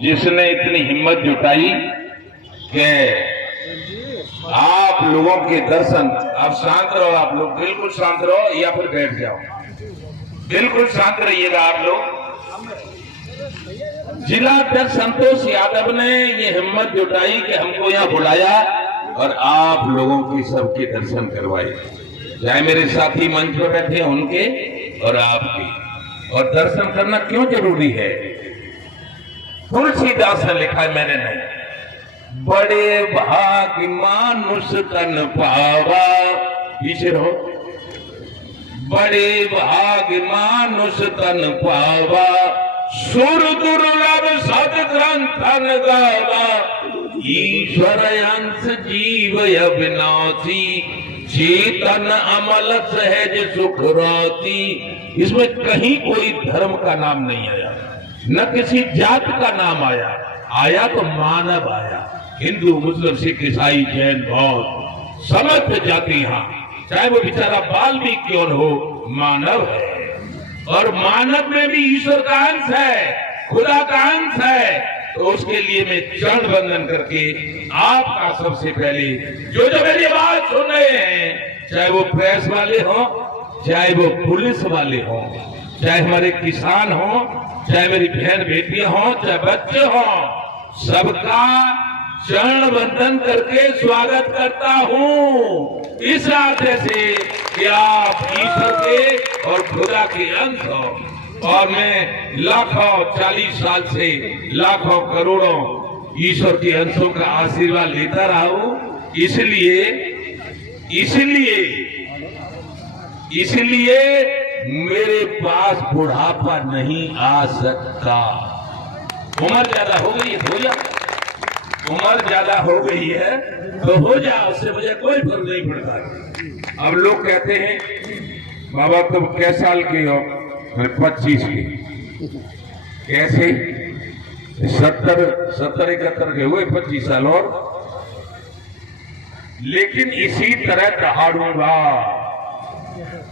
जिसने इतनी हिम्मत जुटाई कि आप लोगों के दर्शन। आप शांत रहो, आप लोग बिल्कुल शांत रहो या फिर बैठ जाओ, बिल्कुल शांत रहिएगा आप लोग। जिला अध्यक्ष संतोष यादव ने ये हिम्मत जुटाई कि हमको यहाँ बुलाया और आप लोगों की सबके दर्शन करवाए, चाहे मेरे साथी मंच पर बैठे उनके और आपके। और दर्शन करना क्यों जरूरी है? तुलसीदास ने लिखा है, मैंने नहीं। बड़े भाग्य मानुष तन पावा, पीछे रहो। बड़े भाग्य मानुष तन पावा, सुर दुर्लभ सद ग्रंथन गावा, ईश्वर अंश जीव अविनाशी, चेतन अमल सहज सुख राती। इसमें कहीं कोई धर्म का नाम नहीं आया, न किसी जात का नाम आया, आया तो मानव आया। हिंदू, मुस्लिम, सिख, ईसाई, जैन, बौद्ध, समस्त जाति यहाँ, चाहे वो बेचारा वाल्मीकि क्यों न हो, मानव है। और मानव में भी ईश्वर का अंश है, खुदा का अंश है। तो उसके लिए मैं चरण वंदन करके आपका सबसे पहले जो मेरी बात सुन रहे हैं, चाहे वो प्रेस वाले हों, चाहे वो पुलिस वाले हों, चाहे हमारे किसान हों, चाहे मेरी बहन बेटियां हों, चाहे बच्चे हों, सबका चरण वंदन करके स्वागत करता हूं, इस आशय से कि आप ईश्वर के और खुदा के अंश हो। और मैं लाखों 40 साल से लाखों करोड़ों ईश्वर के अंशों का आशीर्वाद लेता रहा हूं। इसलिए मेरे पास बुढ़ापा नहीं आ सकता। उम्र ज्यादा हो गई है, हो जा। उम्र ज्यादा हो गई है तो हो जा, उससे मुझे कोई फर्क नहीं पड़ता। अब लोग कहते हैं बाबा तुम कै साल के हो? 25 के। कैसे? 70-71 के हुए, 25 साल और। लेकिन इसी तरह दहाड़ूंगा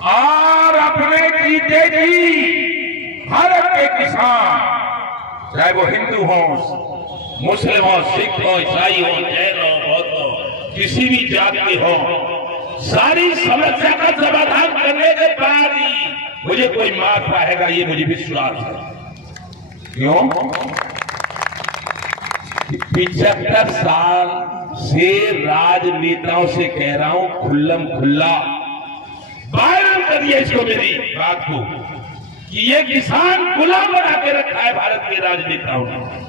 और अपने जीते जी भारत के किसान, चाहे वो हिंदू हो, मुस्लिम हो, सिख हो, ईसाई हो, जैन हो, बौद्ध हो, किसी भी जाति के हो, सारी समस्या का समाधान करने के बाद ही मुझे कोई मार पाएगा, ये मुझे विश्वास है। क्यों? 75 साल से राजनेताओं से कह रहा हूं, खुल्लम खुल्ला वायरल करिए इसको, मेरी बात को, कि ये किसान गुलाम बना के रखा है भारत के राजनेताओं ने।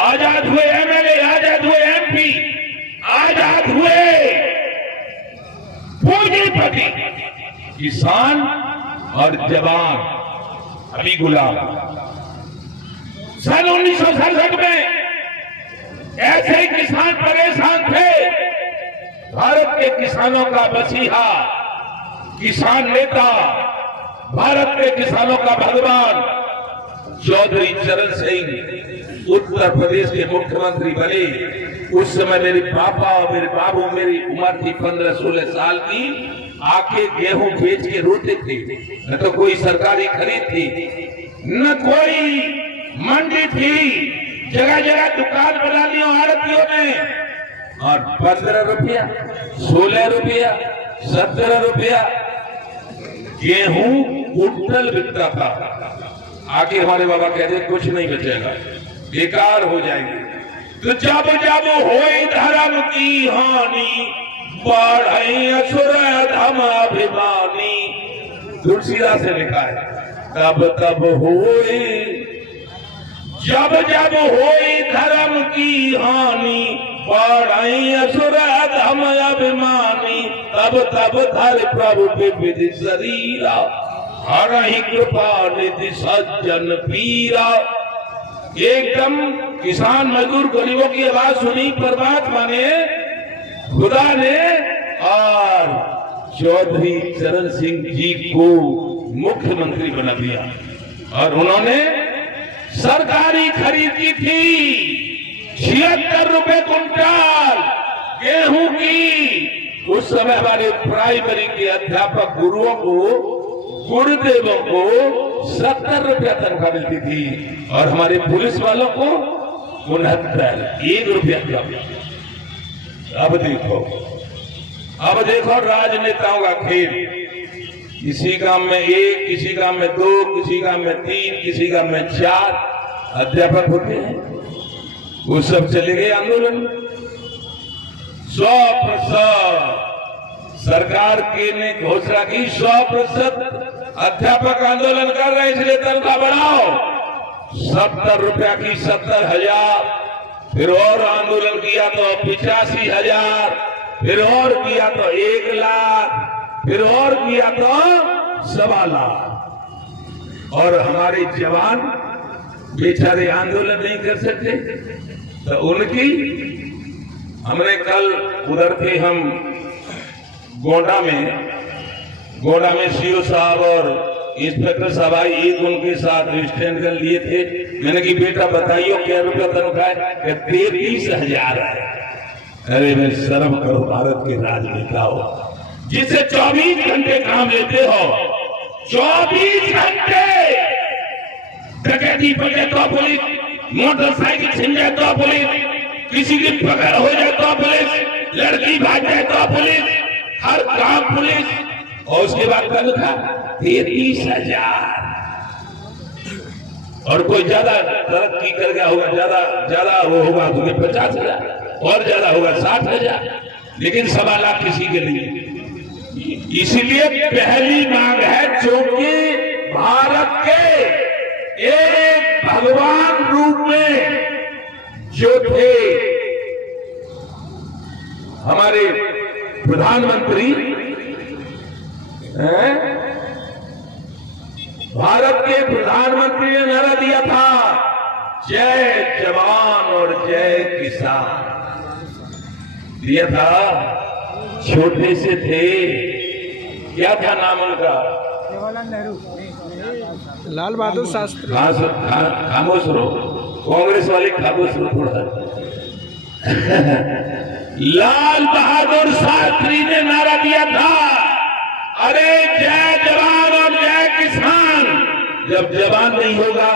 आजाद हुए एमएलए, आजाद हुए एमपी, आजाद हुए पूंजीपति, किसान और जवान अभी गुलाम। सन 1967 में ऐसे ही किसान परेशान थे। भारत के किसानों का मसीहा, किसान नेता, भारत के किसानों का भगवान चौधरी चरण सिंह उत्तर प्रदेश के मुख्यमंत्री बने। उस समय मेरे पापा और मेरे बाबू, मेरी उम्र थी 15-16 साल की, आके गेहूं बेच के रोते थे। न तो कोई सरकारी खरीद थी, न कोई मंडी थी, जगह जगह दुकान बना ली आड़तियों ने। और 15 रुपया, 16 रुपया, 17 रुपया गेहूं कुंटल बिकता था। आगे हमारे बाबा कहते कुछ नहीं बचेगा, बेकार हो जाएंगे। तो जब जब होई धर्म की हानि, बढ़ई असुर धम अभिमानी, तुलसीदास से लिखा है। तब तब होई, जब जब होई धर्म की हानि, बढ़ई असुर धम अभिमानी, तब तब धर प्रभु विधि शरीरा, हरहि कृपा निधि सज्जन पीरा। एकदम किसान मजदूर गरीबों की आवाज सुनी परमात्मा ने, खुदा ने, और चौधरी चरण सिंह जी को मुख्यमंत्री बना दिया। और उन्होंने सरकारी खरीद की थी 76 रुपए कुंटल गेहूं की। उस समय हमारे प्राइमरी के अध्यापक गुरुओं को, गुरुदेवों को 70 रुपया तनख्वाह मिलती थी और हमारे पुलिस वालों को 69, 1 रुपया कम। अब देखो राजनेताओं का खेल। किसी काम में 1, किसी काम में 2, किसी काम में 3, किसी काम में 4 अध्यापक होते हैं। वो सब चले गए आंदोलन। 100% सरकार की ने घोषणा की, 100% अध्यापक आंदोलन कर रहे हैं, इसलिए तनख्वाह बढ़ाओ। 70 रुपया की 70,000, फिर और आंदोलन किया तो 85,000, फिर और किया तो 1 लाख, फिर और किया तो 1.25 लाख। और हमारे जवान बेचारे आंदोलन नहीं कर सकते तो उनकी, हमने कल उधर थे हम गोंडा में सीओ साहब और इंस्पेक्टर साहब आई, एक उनके साथ स्टैंड कर लिए थे। मैंने कि बेटा बताइयो क्या रुपया तनख्वाह है? 23,000 है। अरे मैं शर्म करो भारत के राजनेता हो, जिसे 24 घंटे काम लेते हो, 24 घंटे डकैती पकड़े तो पुलिस, मोटरसाइकिल छिन जाए तो पुलिस, किसी की पकड़ हो जाए तो पुलिस, लड़की भाग जाए तो पुलिस, हर काम पुलिस, और उसके बाद तनख्वाह 23,000। और कोई ज्यादा तरक्की कर गया होगा, ज्यादा वो होगा तो 50,000, और ज्यादा होगा 60,000, लेकिन 1.25 लाख किसी के लिए। इसीलिए पहली मांग है, जो कि भारत के एक भगवान रूप में जो थे हमारे प्रधानमंत्री, भारत के प्रधानमंत्री ने नारा दिया था, जय जवान और जय किसान दिया था। छोटे से थे, क्या था नाम उनका? जवाहरलाल नेहरू, लाल बहादुर शास्त्री। खामोश रहो, कांग्रेस वाले खामोश रहो थोड़ा। लाल बहादुर शास्त्री ने नारा दिया था, अरे जय जवान और जय किसान। जब जवान नहीं होगा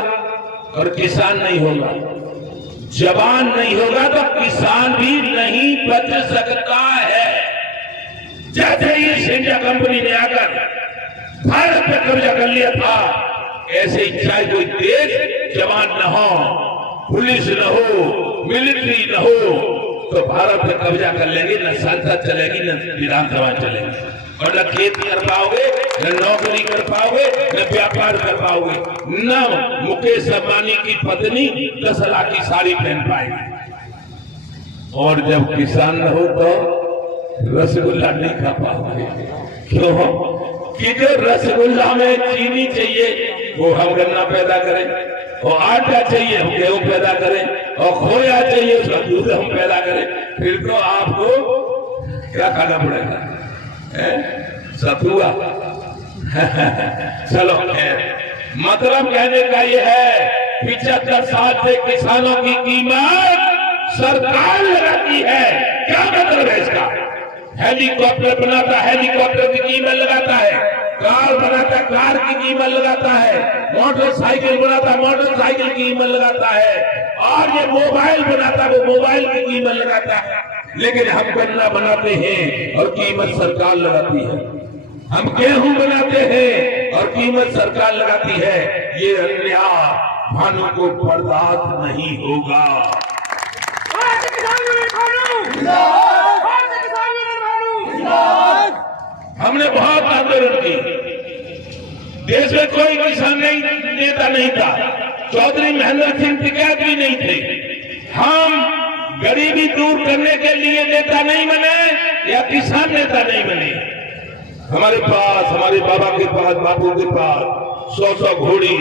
और किसान नहीं होगा, जवान नहीं होगा तो किसान भी नहीं बच सकता है। जैसे ही इंडिया कंपनी ने आकर भारत पे कब्जा कर लिया था, ऐसे ही चाहे कोई देश जवान न हो, पुलिस न हो, मिलिट्री न हो, तो भारत में कब्जा कर लेंगे, न संसद चलेगी, न विधानसभा चलेगी, और न खेती कर पाओगे, न नौकरी कर पाओगे, न व्यापार कर पाओगे, न मुकेश अंबानी की पत्नी 10 लाख की साड़ी पहन पाएगी। और जब किसान न हो तो रसगुल्ला नहीं खा पाओगे। क्यों? कि जो रसगुल्ला में चीनी चाहिए वो हम गन्ना पैदा करें, और आटा चाहिए हम गेहूं पैदा करें, और खोया चाहिए उसका दूध हम पैदा करें, फिर तो आपको क्या खाना पड़ेगा? सतुआ। चलो मतलब कहने का ये है, 75 साल से किसानों की कीमत सरकार लगाती है। क्या मतलब है इसका? हेलीकॉप्टर बनाता है, हेलीकॉप्टर की कीमत लगाता है, कार बनाता है, कार की कीमत लगाता है, मोटरसाइकिल बनाता है, मोटरसाइकिल की कीमत लगाता है, और ये मोबाइल बनाता है, वो मोबाइल की कीमत लगाता है। लेकिन हम गन्ना बनाते हैं और कीमत सरकार लगाती है, हम गेहूं बनाते हैं और कीमत सरकार लगाती है। ये अन्याय भानु को बर्दाश्त नहीं होगा। हमने बहुत आंदोलन की, देश में कोई किसान नेता नहीं था, चौधरी महेंद्र सिंह टिकैत भी नहीं थे। हम गरीबी दूर करने के लिए नेता नहीं बने या किसान नेता नहीं बने। हमारे पास, हमारे बाबा के पास, बापू के पास 100 घोड़ी,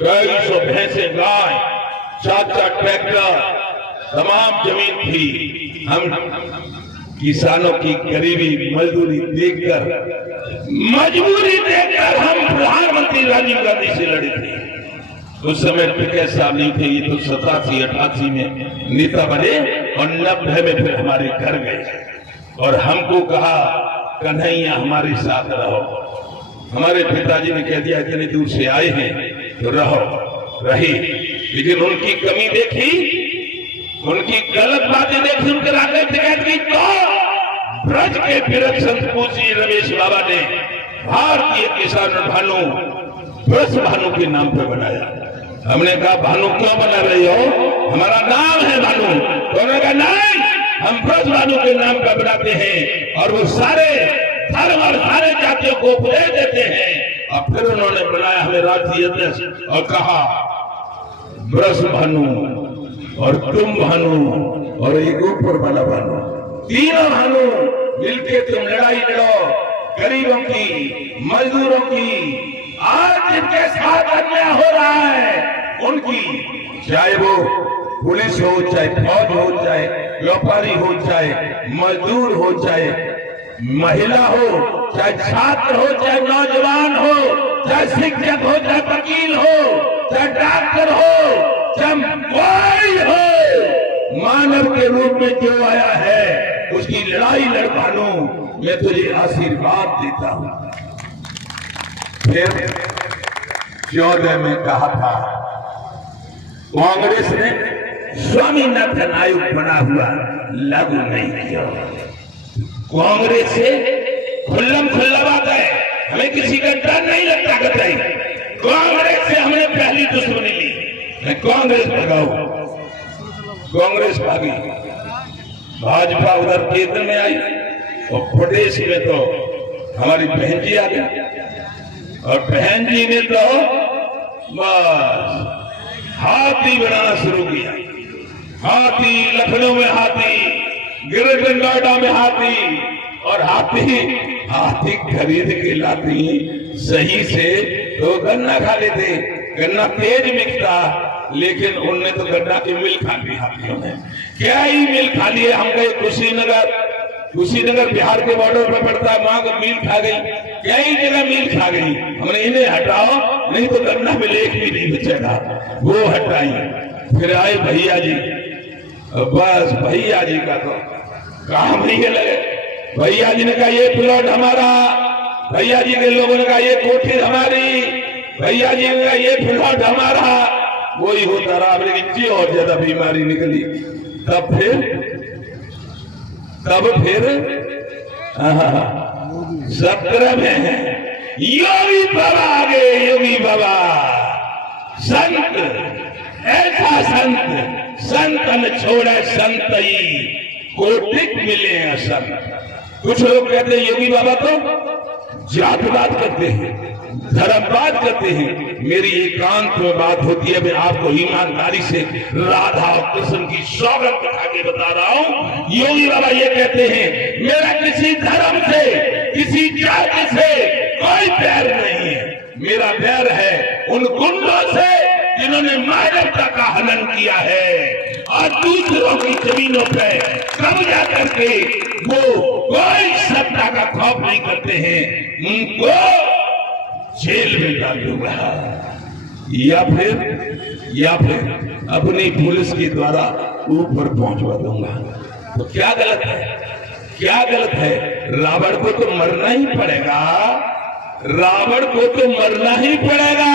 250 भैंसे, गाय, 4 ट्रैक्टर, तमाम जमीन थी। हम किसानों की गरीबी, मजदूरी देखकर, मजबूरी देखकर हम प्रधानमंत्री राजीव गांधी से लड़े थे। उस समय टिकैत साहब नहीं थे, ये तो 87-88 में नेता बने और 90 में फिर हमारे घर गए और हमको कहा, कन्हैया हमारे साथ रहो। हमारे पिताजी ने कह दिया इतने दूर से आए हैं तो रहो, रही, लेकिन उनकी कमी देखी, उनकी गलत बातें देखी, उनके राजनीतिक की तो ब्रज के विरक्त पूजी रमेश बाबा ने भारतीय किसान भानु ब्रज भानु के नाम पे बनाया। हमने कहा भानु क्यों बना रही हो, हमारा नाम है भानु। तो उन्होंने कहा नहीं, हम ब्रज भानु के नाम पे बनाते हैं और वो सारे धर्म और सारे जातियों को उपदेश देते हैं। और फिर उन्होंने बनाया हमें राष्ट्रीय अध्यक्ष और कहा ब्रज भानु और तुम भानु और एक ऊपर वाला भानु, तीनों भानु मिलके तुम लड़ाई लड़ो गरीबों की, मजदूरों की। आज जिनके साथ अन्याय हो रहा है उनकी, चाहे वो पुलिस हो, चाहे फौज हो, चाहे व्यापारी हो, चाहे मजदूर हो, चाहे महिला हो, चाहे छात्र हो, चाहे नौजवान हो, चाहे शिक्षक हो, चाहे वकील हो, चाहे डॉक्टर हो, चाहे कोई हो, मानव के रूप में जो आया है उसकी लड़ाई लड़ पानो, मैं तुझे आशीर्वाद देता हूं। फिर 14 में कहा था कांग्रेस ने स्वामीनाथन आयोग बना हुआ लागू नहीं किया। कांग्रेस से खुल्लम खुल्ला बात है, हमें किसी का डर नहीं लगता। कतई कांग्रेस से हमने पहली दुश्मनी ली, मैं कांग्रेस भगाऊ, कांग्रेस भागी, भाजपा उधर केंद्र में आई और प्रदेश में तो हमारी बहन जी आ गई और बहन जी ने तो बस हाथी बनाना शुरू किया। हाथी लखनऊ में हाथी, गिरिडीह नोएडा में हाथी, और हाथी खरीद के लाती सही से तो गन्ना खा लेते, गन्ना तेज मिलता, लेकिन उनने तो गन्ना की मिल खा ली। हाथियों ने क्या ही मिल खा लिए। हम गए कुशीनगर बिहार के बॉर्डर पर पड़ता है, वहां को मिल खा गई, कई जगह मिल खा गई। हमने इन्हें हटाओ, नहीं तो गन्ना में एक भी नहीं बचेगा, वो हटाई। फिर आए भैया जी, बस भैया जी का तो काम ही लगे। भैया जी ने कहा ये प्लॉट हमारा, भैया जी के लोगों ने कहा ये कोठी हमारी, भैया जी ने कहा ये प्लॉट हमारा, वही होता रहा। लेकिन जी और ज्यादा बीमारी निकली। तब फिर 17 में योगी बाबा आ गए। योगी बाबा संत, ऐसा संतन छोड़े संतई कोटिक मिले हैं संत। कुछ लोग कहते हैं योगी बाबा तो जातिवाद करते हैं, धर्मवाद करते हैं। मेरी एकांत में बात होती है, मैं आपको ईमानदारी से राधा और कृष्ण की सौगंध उठा के बता रहा हूं। योगी बाबा ये कहते हैं मेरा किसी धर्म से, किसी जाति से कोई बैर नहीं है, मेरा बैर है उन गुंडों से जिन्होंने मानवता का हनन किया है और दूसरों की जमीनों पर कब्जा करके वो कोई सत्ता का खौफ नहीं करते हैं। उनको जेल में डालूंगा या फिर अपनी पुलिस के द्वारा ऊपर पहुंचवा दूंगा। तो क्या गलत है, क्या गलत है? रावण को तो मरना ही पड़ेगा, रावण को तो मरना ही पड़ेगा।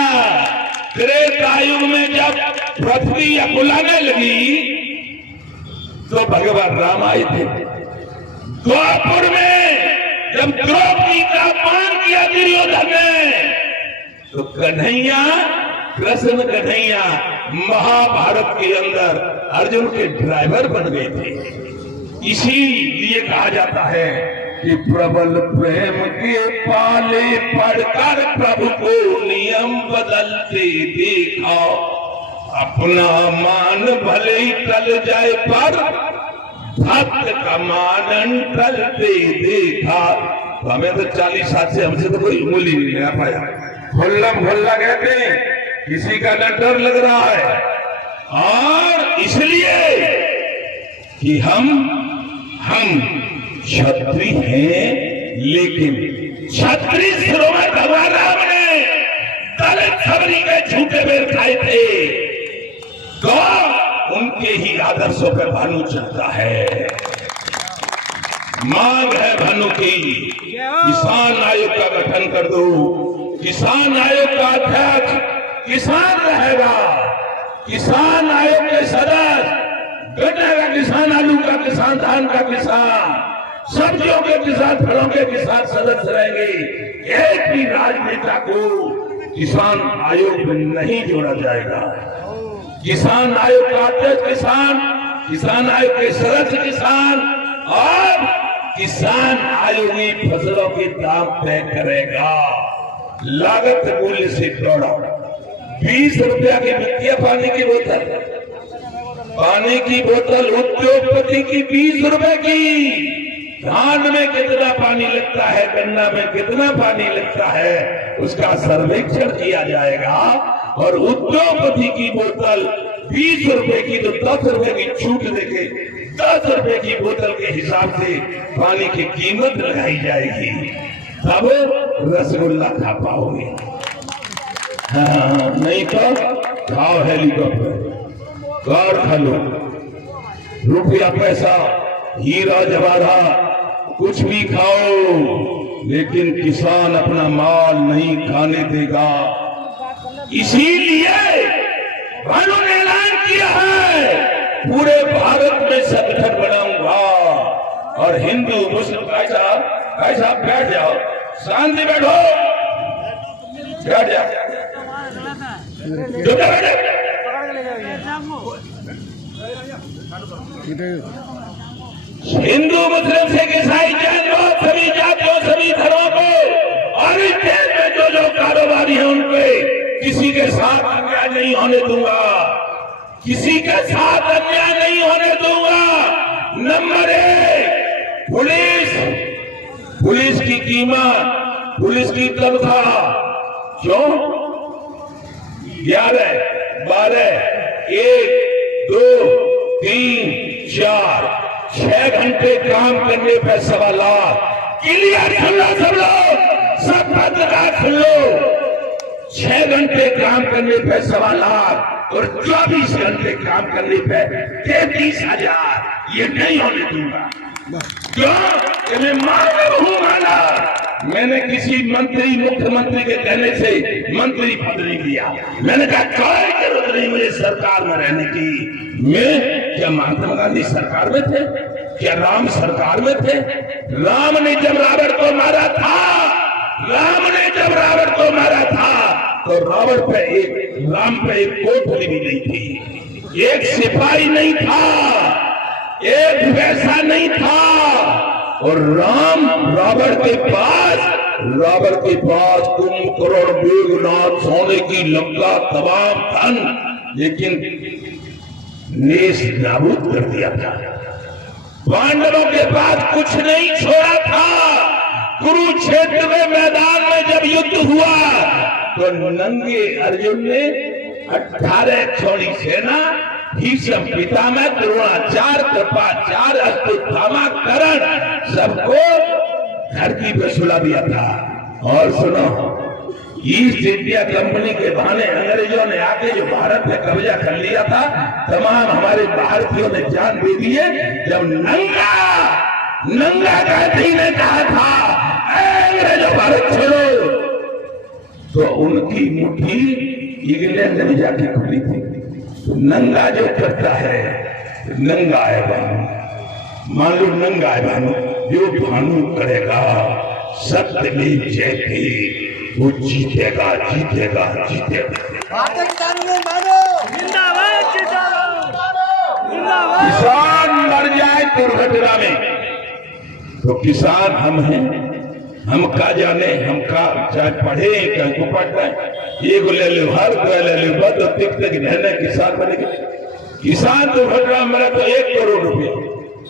त्रेतायुग में जब पृथ्वी बुलाने लगी तो भगवान राम आए थे। द्वापर में जब द्रौपदी का अपमान किया दुर्योधन ने तो कन्हैया, कृष्ण कन्हैया महाभारत के अंदर अर्जुन के ड्राइवर बन गए थे। इसीलिए कहा जाता है कि प्रबल प्रेम के पाले पढ़कर प्रभु को नियम बदलते देखा, अपना मान भले ही टल जाए पर भक्त का मान टलते देखा। तो हमें तो 40 साल से हमसे तो कोई मूल्य नहीं ले पाया। खुल्लम खुल्ला कहते हैं, किसी का न डर लग रहा है, और इसलिए कि हम क्षत्रिय हैं, लेकिन क्षत्रिय सिरों में भगवान राम ने दलित सबरी के झूठे बेर खाए थे, तो उनके ही आदर्शों पर भानु चलता है। मांग है भानु की, किसान आयोग का गठन कर दो। किसान आयोग का अध्यक्ष किसान रहेगा, किसान आयोग के सदस्य गन्ने का किसान, आलू का किसान, धान का किसान, सब्जियों के किसान, फलों के किसान सदस्य रहेंगे। एक भी राजनेता को किसान आयोग में नहीं जोड़ा जाएगा। किसान आयोग का अध्यक्ष किसान, किसान आयोग के सदस्य किसान, और किसान आयोगी फसलों के दाम तय करेगा। लागत मूल्य से दौड़ा 20 रुपया की बिकती है पानी की बोतल, पानी की बोतल उद्योगपति की 20 रुपए की। धान में कितना पानी लगता है, गन्ना में कितना पानी लगता है, उसका सर्वेक्षण किया जाएगा। और उद्योगपति की बोतल 20 रुपए की तो 10 रुपए की छूट देके 10 रुपए की बोतल के हिसाब से पानी की कीमत लगाई जाएगी, तब रसगुल्ला खा पाओगे। हाँ, नहीं तो खाओ हेलीकॉप्टर, कार खा लो, रुपया पैसा हीरा जवाहरात कुछ भी खाओ, लेकिन किसान अपना माल नहीं खाने देगा। इसीलिए भानु ने ऐलान किया है पूरे भारत में संगठन बनाऊंगा। और हिंदू मुस्लिम भाई साहब बैठ जाओ, शांति बैठो, बैठ जाओ, हिंदू मुस्लिम सिख ईसाई जैन लोग सभी जातियों सभी धर्मों को और इस देश में जो जो कारोबारी हैं उनके किसी के साथ अन्याय नहीं होने दूंगा, किसी के साथ अन्याय नहीं होने दूंगा। नंबर 1 पुलिस की कीमत, पुलिस की तनख्वाह क्यों 11, 12, 1, 2, 3, 4, 6 घंटे काम करने पर 1.25 लाख। क्लियर कर लो सब लोग, सब पत्रकार सुन लो। 6 घंटे काम करने पर 1.25 लाख और 24 घंटे काम करने पर 33,000। ये नहीं होने दूंगा। क्यों? मैं माना मैंने किसी मंत्री मुख्यमंत्री के कहने से मंत्री पद नहीं लिया। मैंने कहा कोई जरूरत नहीं मुझे सरकार में रहने की। मैं क्या महात्मा गांधी सरकार में थे? क्या राम सरकार में थे? राम ने जब रावण को मारा था, तो रावण पे राम पे एक कोठरी भी नहीं थी, एक सिपाही नहीं था, एक वैसा नहीं था। और रावण के पास कुंभकर्ण, मेघनाद, सोने की लंका, तमाम धन, लेकिन नेस नाबूद कर दिया था। पांडवों के पास कुछ नहीं छोड़ा था। कुरुक्षेत्र में मैदान में जब युद्ध हुआ तो नंगे अर्जुन ने 18 छोड़ी सेना, भीष्म पितामह, द्रोणाचार्य, कृपाचार्य, अश्वत्थामा, कर्ण सबको धरती पर सुला दिया था। और सुनो, ईस्ट इंडिया कंपनी के बहाने अंग्रेजों ने आके जो भारत में कब्जा कर लिया था, तमाम हमारे भारतीयों ने जान दे दी है। जब नंगा गांधी ने कहा था अंग्रेजों भारत छोड़ो, तो उनकी मुट्ठी इंग्लैंड में जाके खुली थी। नंगा जो करता है, नंगा है भानु, मान लो नंगा है भानु, जो भानु करेगा सत्य में जयते वो जीतेगा, जीतेगा, जीतेगा। किसान मर जाए दुर्घटना में तो किसान हम हैं, हम का जाने, हम का चाहे पढ़े क्या को पढ़ना है, ये को ले लो, हर को ले लो, बद तक रहने किसान बनेगा। किसान दुर्घटना मरे तो 1 करोड़ रुपया।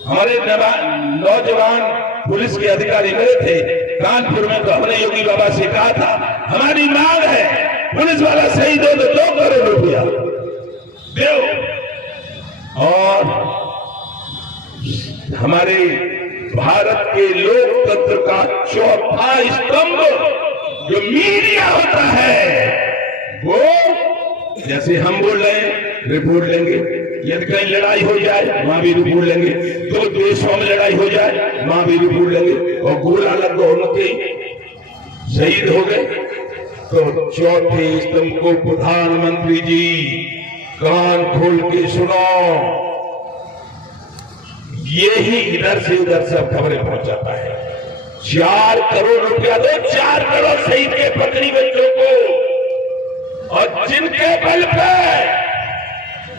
हमारे नौजवान पुलिस के अधिकारी मिले थे कानपुर में, तो हमने योगी बाबा से कहा था हमारी मांग है पुलिस वाला शहीद हो तो 2 करोड़ रुपया दो। और हमारे भारत के लोकतंत्र का चौथा स्तंभ जो मीडिया होता है, वो जैसे हम बोल रहे हैं रिपोर्ट लेंगे, यदि कहीं लड़ाई हो जाए वहां भी रूप लेंगे, तो देशों में लड़ाई हो जाए वहां भी रूप लेंगे, और गोला लग उनके शहीद हो गए। तो चौथे स्तंभ को प्रधानमंत्री जी कान खोल के सुनो, यही इधर से उधर सब खबरें पहुंचाता है। 4 करोड़ रुपया दो, 4 करोड़ शहीद के पत्नी बच्चों को, और जिनके बल पे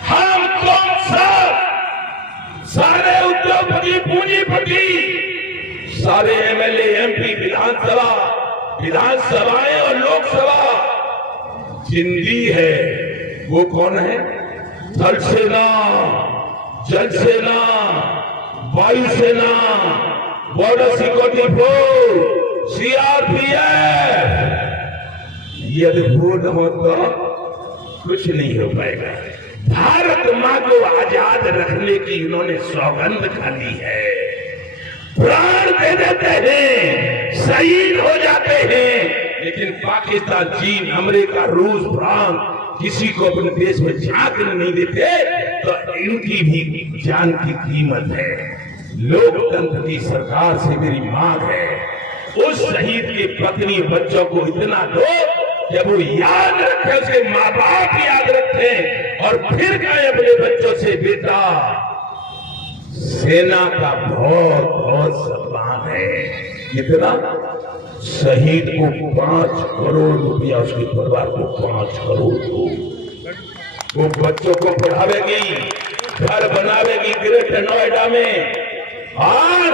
हम तुम सब सारे उद्योगपति, पूंजीपति, सारे एमएलए, एमपी, विधानसभाएं और लोकसभा जिंदी है, वो कौन है? थल सेना, जल सेना, वायु सेना, बॉर्डर सिक्योरिटी फोर्स, सीआरपीएफ। यदि वो न हो तो कुछ नहीं हो पाएगा। भारत माँ को आजाद रखने की उन्होंने सौगंध खा ली है, प्राण दे देते हैं, शहीद हो जाते हैं, लेकिन पाकिस्तान, चीन, अमेरिका, रूस, फ्रांस किसी को अपने देश में झांकने नहीं देते, तो इनकी भी जान की कीमत है। लोकतंत्र की सरकार से मेरी मांग है, उस शहीद के पत्नी बच्चों को इतना दो जब वो याद रखे, उसके माँ बाप याद रखे, और फिर कहे अपने बच्चों से, बेटा सेना का बहुत बहुत सम्मान है। कितना? शहीद को 5 करोड़ रुपया, उसके परिवार को 5 करोड़ को, वो बच्चों को पढ़ावेगी, घर बनावेगी ग्रेटर नोएडा में, और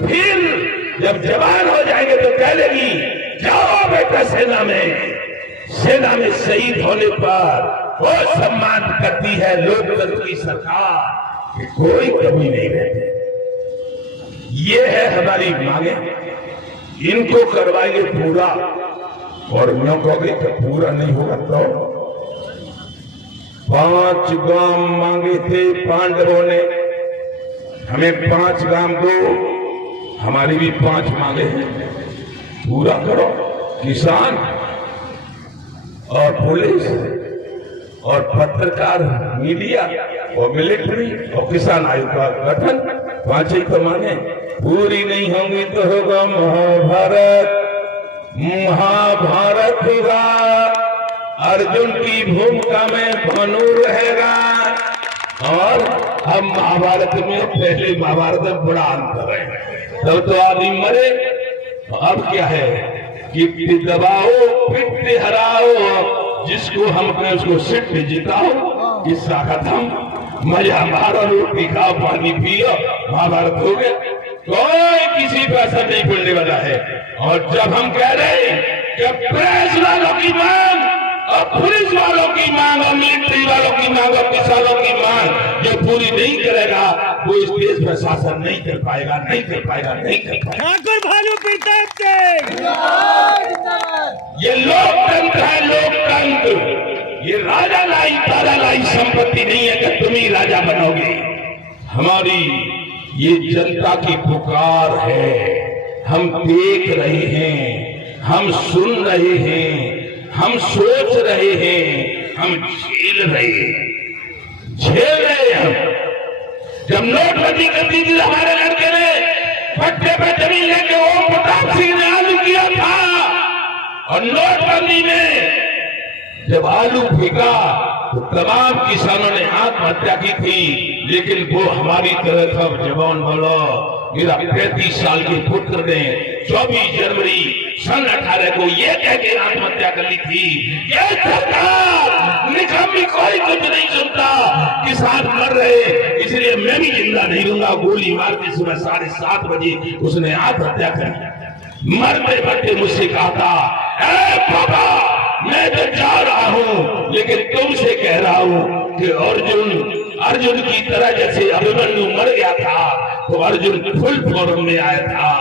फिर जब जवान हो जाएंगे तो कह लेगी, जाओ बेटा सेना में शहीद होने पर वो सम्मान करती है लोकतंत्र की सरकार, कि कोई कमी नहीं रहती। ये है हमारी मांगे, इनको करवाएंगे पूरा, और न कहोगे तो पूरा नहीं होगा तो 5 गांव मांगे थे पांडवों ने, हमें 5 गांव दो, हमारी भी 5 मांगे हैं, पूरा करो। किसान और पुलिस और पत्रकार, मीडिया और मिलिट्री और किसान आयोग का गठन, 5 ही तो मांगे। पूरी नहीं होंगी तो होगा महाभारत, महाभारत होगा, अर्जुन की भूमिका में भानु रहेगा। और हम महाभारत में, पहले महाभारत में बड़ा अंतर है, तब तो आदमी मरे, अब क्या है कि दबाओ, पिट हराओ, जिसको हम कहें उसको सिट जिताओ, किस्सा खत्म, मजा मारो, रोटी खाओ, पानी पियो, महाभारत हो गया। कोई किसी पे असर नहीं पड़ने वाला है। और जब हम कह रहे हैं कि प्रेस वालों की मांग और पुलिस वालों की मांग और मिलिट्री वालों की मांग और किसानों की मांग जो पूरी नहीं करेगा, वो इस देश में शासन नहीं कर पाएगा, नहीं कर पाएगा, नहीं कर पाएगा। ठाकुर भानु प्रताप सिंह, ये लोकतंत्र है, लोकतंत्र। ये राजा लाई तारा लाई संपत्ति नहीं है कि तुम ही राजा बनोगे। हमारी ये जनता की पुकार है, हम देख रहे हैं, हम सुन रहे हैं, हम सोच रहे हैं, हम झेल रहे हैं हम। जब नोटबंदी करती थी हमारे लड़के ने पट्टे पे जमीन लेके ओम प्रताप सिंह ने आलू किया था, और नोटबंदी में जब आलू फेंका तो तमाम किसानों ने आत्महत्या की थी, लेकिन वो हमारी तरह था जवान बोलो। मेरा 35 साल के पुत्र ने 24 जनवरी सन 18 को ये कह के आत्महत्या कर ली थी, ये सरकार निकम्मी, कोई कुछ नहीं सुनता, किसान मर रहे, इसलिए मैं भी जिंदा नहीं रहूंगा। गोली मार के सुबह 7:30 बजे उसने आत्महत्या कर। मरते मरते मुझसे कहा था, ए बाबा मैं तो जा रहा हूं, लेकिन तुमसे कह रहा हूं कि अर्जुन की तरह जैसे अभिमन्यु मर गया था तो अर्जुन फुल फॉर्म में आया था।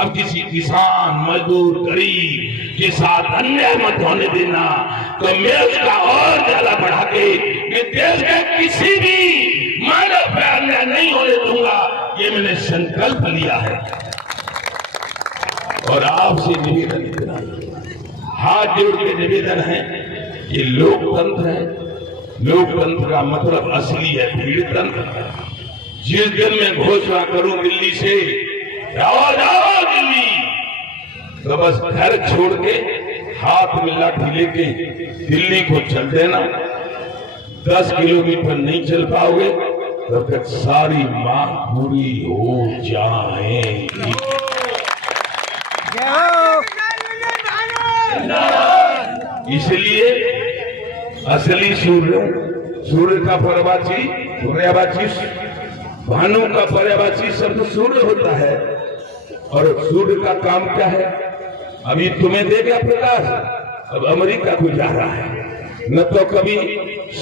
अब किसी किसान, मजदूर, गरीब के साथ अन्याय मत होने देना, तो मैं उसका और ज्यादा बढ़ा के देश के किसी भी मानव पे अन्याय नहीं होने दूंगा, ये मैंने संकल्प लिया है। और आपसे निवेदन इतना, हाथ जोड़ के निवेदन है, ये लोकतंत्र है, लोकतंत्र का मतलब असली है भीड़ तंत्र। जिस दिन मैं घोषणा करूं दिल्ली से, जाओ जाओ दिल्ली, तो बस घर छोड़ के हाथ में लाठी लेके दिल्ली को चल देना। 10 किलोमीटर नहीं चल पाओगे तब तक सारी मांग पूरी हो जाएगी। इसलिए असली सूर्य का पर्यायवाची भानु का पर्यायवाची शब्द सूर्य होता है। और सूर्य का काम क्या है? अभी तुम्हें देगा प्रकाश, अब अमेरिका को जा रहा है। न तो कभी